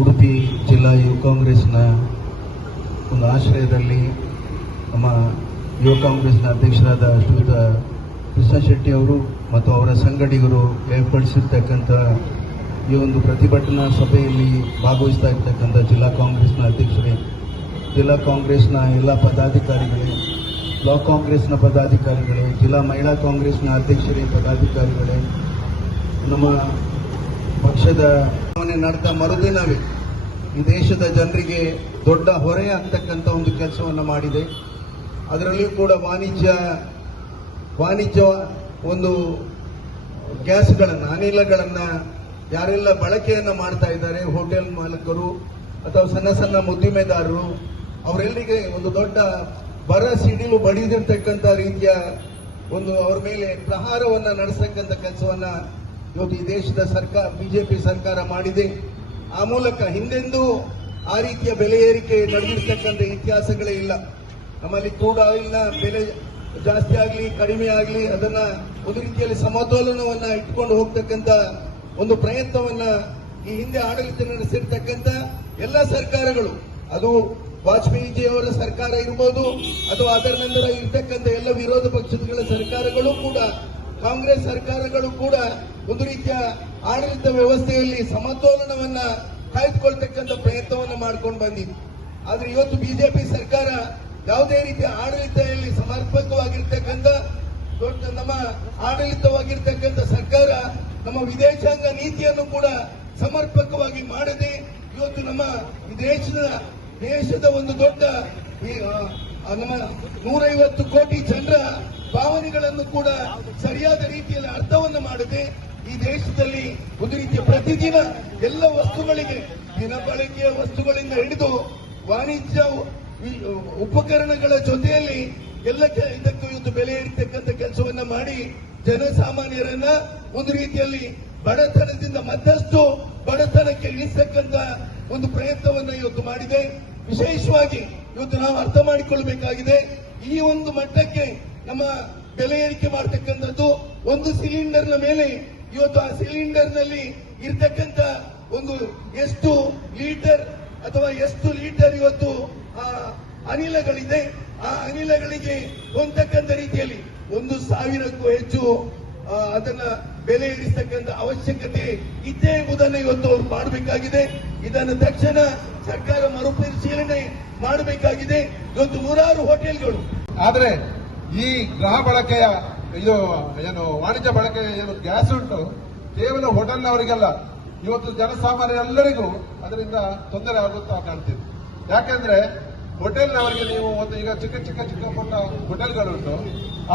ಉಡುಪಿ ಜಿಲ್ಲಾ ಯುವ ಕಾಂಗ್ರೆಸ್ನ ಒಂದು ಆಶ್ರಯದಲ್ಲಿ ನಮ್ಮ ಯುವ ಕಾಂಗ್ರೆಸ್ನ ಅಧ್ಯಕ್ಷರಾದ ಶ್ರೀಯುತ ಕೃಷ್ಣ ಶೆಟ್ಟಿ ಅವರು ಮತ್ತು ಅವರ ಸಂಘಟಕರು ಏರ್ಪಡಿಸಿರ್ತಕ್ಕಂಥ ಈ ಒಂದು ಪ್ರತಿಭಟನಾ ಸಭೆಯಲ್ಲಿ ಭಾಗವಹಿಸ್ತಾ ಇರ್ತಕ್ಕಂಥ ಜಿಲ್ಲಾ ಕಾಂಗ್ರೆಸ್ನ ಅಧ್ಯಕ್ಷರೇ, ಜಿಲ್ಲಾ ಕಾಂಗ್ರೆಸ್ನ ಎಲ್ಲ ಪದಾಧಿಕಾರಿಗಳೇ, ಬ್ಲಾಕ್ ಕಾಂಗ್ರೆಸ್ನ ಪದಾಧಿಕಾರಿಗಳೇ, ಜಿಲ್ಲಾ ಮಹಿಳಾ ಕಾಂಗ್ರೆಸ್ನ ಅಧ್ಯಕ್ಷರೇ, ಪದಾಧಿಕಾರಿಗಳೇ, ನಮ್ಮ ಪಕ್ಷದ ಚುನಾವಣೆ ನಡೆದ ಮರುದಿನವೇ ಈ ದೇಶದ ಜನರಿಗೆ ದೊಡ್ಡ ಹೊರೆ ಆಗ್ತಕ್ಕಂಥ ಒಂದು ಕೆಲಸವನ್ನು ಮಾಡಿದೆ. ಅದರಲ್ಲಿಯೂ ಕೂಡ ವಾಣಿಜ್ಯ ಒಂದು ಗ್ಯಾಸ್ಗಳನ್ನು, ಅನಿಲಗಳನ್ನು ಯಾರೆಲ್ಲ ಬಳಕೆಯನ್ನು ಮಾಡ್ತಾ ಇದ್ದಾರೆ, ಹೋಟೆಲ್ ಮಾಲಕರು ಅಥವಾ ಸಣ್ಣ ಸಣ್ಣ ಉದ್ದಿಮೆದಾರರು, ಅವರೆಲ್ಲಿಗೆ ಒಂದು ದೊಡ್ಡ ಬರ ಸಿಡಿಲು ಬಡಿದಿರ್ತಕ್ಕಂಥ ರೀತಿಯ ಒಂದು ಅವರ ಮೇಲೆ ಪ್ರಹಾರವನ್ನು ನಡೆಸತಕ್ಕಂಥ ಕೆಲಸವನ್ನ ಇವತ್ತು ಈ ದೇಶದ ಸರ್ಕಾರ, ಬಿಜೆಪಿ ಸರ್ಕಾರ ಮಾಡಿದೆ. ಆ ಮೂಲಕ ಹಿಂದೆಂದೂ ಆ ರೀತಿಯ ಬೆಲೆ ಏರಿಕೆ ನಡೆದಿರ್ತಕ್ಕಂಥ ಇತಿಹಾಸಗಳೇ ಇಲ್ಲ. ನಮ್ಮಲ್ಲಿ ಕ್ರೂಡ್ ಆಯಿಲ್ನ ಬೆಲೆ ಜಾಸ್ತಿ ಆಗಲಿ ಕಡಿಮೆ ಆಗಲಿ ಅದನ್ನ ಒಂದು ರೀತಿಯಲ್ಲಿ ಸಮತೋಲನವನ್ನ ಇಟ್ಕೊಂಡು ಹೋಗ್ತಕ್ಕಂಥ ಒಂದು ಪ್ರಯತ್ನವನ್ನ ಈ ಹಿಂದೆ ಆಡಳಿತ ನಡೆಸಿರ್ತಕ್ಕಂಥ ಎಲ್ಲ ಸರ್ಕಾರಗಳು, ಅದು ವಾಜಪೇಯಿಜಿಯವರ ಸರ್ಕಾರ ಇರಬಹುದು ಅಥವಾ ಅದರ ನಂತರ ಇರ್ತಕ್ಕಂಥ ಎಲ್ಲ ವಿರೋಧ ಪಕ್ಷಗಳ ಸರ್ಕಾರಗಳು ಕೂಡ, ಕಾಂಗ್ರೆಸ್ ಸರ್ಕಾರಗಳು ಕೂಡ ಒಂದು ರೀತಿಯ ಆಡಳಿತ ವ್ಯವಸ್ಥೆಯಲ್ಲಿ ಸಮತೋಲನವನ್ನ ಕಾಯ್ದುಕೊಳ್ತಕ್ಕಂಥ ಪ್ರಯತ್ನವನ್ನು ಮಾಡ್ಕೊಂಡು ಬಂದಿದೆ. ಆದ್ರೆ ಇವತ್ತು ಬಿಜೆಪಿ ಸರ್ಕಾರ ಯಾವುದೇ ರೀತಿಯ ಆಡಳಿತದಲ್ಲಿ ಸಮರ್ಪಕವಾಗಿರ್ತಕ್ಕಂಥ ನಮ್ಮ ಆಡಳಿತವಾಗಿರ್ತಕ್ಕಂಥ ಸರ್ಕಾರ ನಮ್ಮ ವಿದೇಶಾಂಗ ನೀತಿಯನ್ನು ಕೂಡ ಸಮರ್ಪಕವಾಗಿ ಮಾಡದೆ ಇವತ್ತು ನಮ್ಮ ದೇಶದ ಒಂದು ದೊಡ್ಡ ನಮ್ಮ 150 ಕೋಟಿ ಜನರ ಭಾವನೆಗಳನ್ನು ಕೂಡ ಸರಿಯಾದ ರೀತಿಯಲ್ಲಿ ಅರ್ಥವನ್ನು ಮಾಡದೆ ಈ ದೇಶದಲ್ಲಿ ಒಂದು ರೀತಿಯ ಪ್ರತಿದಿನ ಎಲ್ಲ ವಸ್ತುಗಳಿಗೆ, ದಿನಬಳಕೆಯ ವಸ್ತುಗಳಿಂದ ಹಿಡಿದು ವಾಣಿಜ್ಯ ಉಪಕರಣಗಳ ಜೊತೆಯಲ್ಲಿ ಎಲ್ಲಕ್ಕೆ ಇದಕ್ಕೂ ಇವತ್ತು ಬೆಲೆ ಇರ್ತಕ್ಕಂಥ ಕೆಲಸವನ್ನ ಮಾಡಿ ಜನಸಾಮಾನ್ಯರನ್ನ ಒಂದು ರೀತಿಯಲ್ಲಿ ಬಡತನದಿಂದ ಮತ್ತಷ್ಟು ಬಡತನಕ್ಕೆ ಇಳಿಸತಕ್ಕಂಥ ಒಂದು ಪ್ರಯತ್ನವನ್ನ ಇವತ್ತು ಮಾಡಿದೆ. ವಿಶೇಷವಾಗಿ ಇವತ್ತು ನಾವು ಅರ್ಥ ಮಾಡಿಕೊಳ್ಳಬೇಕಾಗಿದೆ, ಈ ಒಂದು ಮಟ್ಟಕ್ಕೆ ನಮ್ಮ ಬೆಲೆ ಏರಿಕೆ ಮಾಡತಕ್ಕಂಥದ್ದು ಒಂದು ಸಿಲಿಂಡರ್ನ ಮೇಲೆ ಇವತ್ತು ಆ ಸಿಲಿಂಡರ್ನಲ್ಲಿ ಇರ್ತಕ್ಕಂಥ ಒಂದು ಎಷ್ಟು ಲೀಟರ್ ಅಥವಾ ಎಷ್ಟು ಲೀಟರ್ ಇವತ್ತು ಅನಿಲಗಳಿದೆ, ಆ ಅನಿಲಗಳಿಗೆ ಹೊಂದತಕ್ಕಂಥ ರೀತಿಯಲ್ಲಿ 1,000ಕ್ಕೂ ಹೆಚ್ಚು ಅದನ್ನ ಬೆಲೆ ಇರಿಸತಕ್ಕಂಥ ಅವಶ್ಯಕತೆ ಇದ್ದೇ ಎಂಬುದನ್ನು ಇವತ್ತು ಅವರು ಮಾಡಬೇಕಾಗಿದೆ. ಇದನ್ನು ತಕ್ಷಣ ಸರ್ಕಾರ ಮರುಪರಿಶೀಲನೆ ಮಾಡಬೇಕಾಗಿದೆ. ಇವತ್ತು 100 ಹೋಟೆಲ್ಗಳು, ಆದ್ರೆ ಈ ಗೃಹ ಬಳಕೆಯ ಏನು ವಾಣಿಜ್ಯ ಬಳಕೆಯ ಏನು ಗ್ಯಾಸ್ ಉಂಟು, ಕೇವಲ ಹೋಟೆಲ್ನವರಿಗೆಲ್ಲ, ಇವತ್ತು ಜನಸಾಮಾನ್ಯರೆಲ್ಲರಿಗೂ ಅದರಿಂದ ತೊಂದರೆ ಆಗುತ್ತಾ ಕಾಣ್ತೀವಿ. ಯಾಕೆಂದ್ರೆ ಹೋಟೆಲ್ನವರಿಗೆ ನೀವು ಒಂದು ಈಗ ಚಿಕ್ಕ ಪುಟ್ಟ ಹೋಟೆಲ್ಗಳುಂಟು,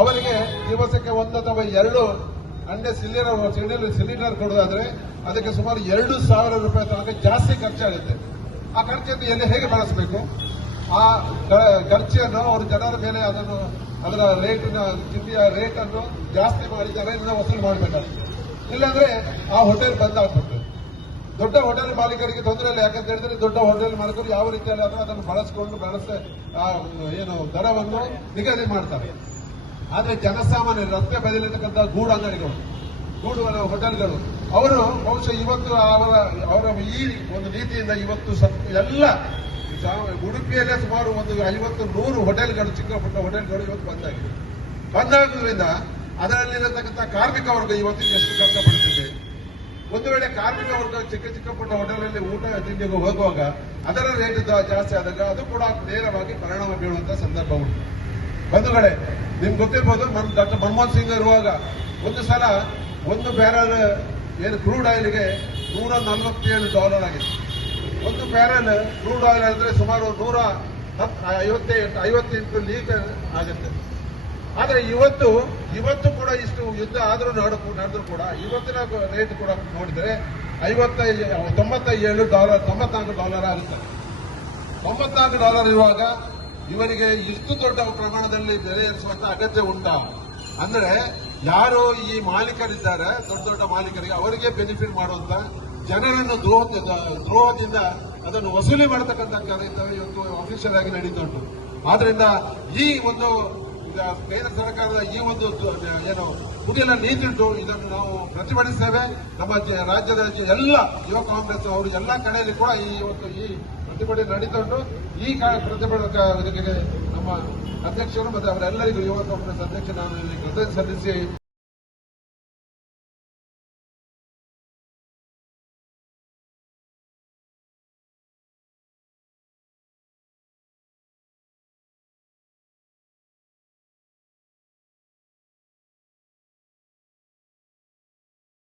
ಅವರಿಗೆ ದಿವಸಕ್ಕೆ 1 ಅಥವಾ 2 ಅಂಡೆ ಸಿಲಿಂಡರ್ ಕೊಡೋದಾದ್ರೆ ಅದಕ್ಕೆ ಸುಮಾರು 2,000 ರೂಪಾಯಿ ತನಕ ಜಾಸ್ತಿ ಖರ್ಚಾಗುತ್ತೆ. ಆ ಖರ್ಚನ್ನು ಎಲ್ಲಿ ಹೇಗೆ ಬಳಸಬೇಕು? ಆ ಖರ್ಚನ್ನು ಅವರು ಜನರ ಮೇಲೆ ಅದರ ತಿಂಡಿಯ ರೇಟ್ ಅನ್ನು ಜಾಸ್ತಿ ಮಾಡಿ ಜನರಿಂದ ವಸೂಲಿ ಮಾಡಬೇಕಾಗ್ತದೆ. ಇಲ್ಲಾಂದ್ರೆ ಆ ಹೋಟೆಲ್ ಬಂದ್ ಆಗ್ಬಿಡ್ತದೆ. ದೊಡ್ಡ ಹೋಟೆಲ್ ಮಾಲೀಕರಿಗೆ ತೊಂದರೆ ಇಲ್ಲ, ಯಾಕಂತ ಹೇಳಿದ್ರೆ ದೊಡ್ಡ ಹೋಟೆಲ್ ಮಾಲೀಕರು ಯಾವ ರೀತಿಯಲ್ಲಿ ಅದನ್ನು ಬಳಸಿಕೊಂಡು ಏನು ದರವನ್ನು ನಿಗದಿ ಮಾಡ್ತಾರೆ. ಆದ್ರೆ ಜನಸಾಮಾನ್ಯರು ರಸ್ತೆ ಬದಲಿರ್ತಕ್ಕಂಥ ಗೂಡು ಅಂಗಡಿಗಳು, ಗೂಡು ಹೋಟೆಲ್ಗಳು, ಅವರು ಬಹುಶಃ ಇವತ್ತು ಅವರ ಈ ಒಂದು ನೀತಿಯಿಂದ ಇವತ್ತು ಎಲ್ಲ ಉಡುಪಿಯಲ್ಲೇ ಸುಮಾರು ಒಂದು 50-100 ಹೋಟೆಲ್ಗಳು, ಚಿಕ್ಕ ಪುಟ್ಟ ಹೋಟೆಲ್ಗಳು ಇವತ್ತು ಬಂದಾಗುವುದರಿಂದ ಅದರಲ್ಲಿರತಕ್ಕಂಥ ಕಾರ್ಮಿಕ ವರ್ಗ ಇವತ್ತು ಎಷ್ಟು ಕಷ್ಟಪಡುತ್ತಿದೆ. ಒಂದು ವೇಳೆ ಕಾರ್ಮಿಕ ವರ್ಗ ಚಿಕ್ಕ ಪುಟ್ಟ ಹೋಟೆಲಲ್ಲಿ ಊಟ ತಿಂಡಿಗೆ ಹೋಗುವಾಗ ಅದರ ರೇಟ್ ಜಾಸ್ತಿ ಆದಾಗ ಅದು ಕೂಡ ನೇರವಾಗಿ ಪರಿಣಾಮ ಬೀಳುವಂತಹ ಸಂದರ್ಭ ಉಂಟು. ಬಂಧುಗಳೇ, ನಿಮ್ಗೆ ಗೊತ್ತಿರ್ಬೋದು, ಡಾಕ್ಟರ್ ಮನಮೋಹನ್ ಸಿಂಗ್ ಇರುವಾಗ ಒಂದು ಸಲ 1 ಬ್ಯಾರಲ್ ಏನು ಕ್ರೂಡ್ ಆಯಿಲ್ಗೆ $147 ಆಗಿತ್ತು. 1 ಬ್ಯಾರಲ್ ಕ್ರೂಡ್ ಆಯಿಲ್ ಅಂದ್ರೆ ಸುಮಾರು 158 ಲೀಟರ್ ಆಗುತ್ತೆ. ಆದ್ರೆ ಇವತ್ತು ಕೂಡ ಇಷ್ಟು ಯುದ್ಧ ಆದರೂ ನಡೆದ್ರು ಕೂಡ ಇವತ್ತಿನ ರೇಟ್ ಕೂಡ ನೋಡಿದ್ರೆ $94 ಆಗುತ್ತೆ. $94 ಇರುವಾಗ ಇವರಿಗೆ ಇಷ್ಟು ದೊಡ್ಡ ಪ್ರಮಾಣದಲ್ಲಿ ಬೆಲೆ ಏರಿಸುವಂತ ಅಗತ್ಯ ಉಂಟಾ? ಅಂದ್ರೆ ಯಾರು ಈ ಮಾಲೀಕರಿದ್ದಾರೆ, ದೊಡ್ಡ ಮಾಲೀಕರಿಗೆ ಅವರಿಗೆ ಬೆನಿಫಿಟ್ ಮಾಡುವಂತ ಜನರನ್ನು ದ್ರೋಹದಿಂದ ಅದನ್ನು ವಸೂಲಿ ಮಾಡತಕ್ಕಂಥ ಕಾರ್ಯ ಇವತ್ತು ಅಫಿಷಿಯಲ್ ಆಗಿ ನಡೀತಾ ಉಂಟು. ಆದ್ರಿಂದ ಈ ಒಂದು ಕೇಂದ್ರ ಸರ್ಕಾರದ ಈ ಒಂದು ಏನು ಪುದಿನ ನೀತಿ ಉಂಟು, ಇದನ್ನು ನಾವು ಪ್ರತಿಭಟಿಸ್ತೇವೆ. ನಮ್ಮ ರಾಜ್ಯದ ಎಲ್ಲ ಯುವ ಕಾಂಗ್ರೆಸ್ ಅವರು ಎಲ್ಲಾ ಕಡೆಯಲ್ಲಿ ಕೂಡ ಈ ಪ್ರತಿಭಟನೆ ನಡೀತಾ ಉಂಟು. ಈ ಪ್ರತಿಭಟನೆ ನಮ್ಮ ಅಧ್ಯಕ್ಷರು ಮತ್ತು ಅವರೆಲ್ಲರಿಗೂ ಯುವ ಕಾಂಗ್ರೆಸ್ ಅಧ್ಯಕ್ಷ ನಾನು ಕೃತಜ್ಞತೆ ಸಲ್ಲಿಸಿ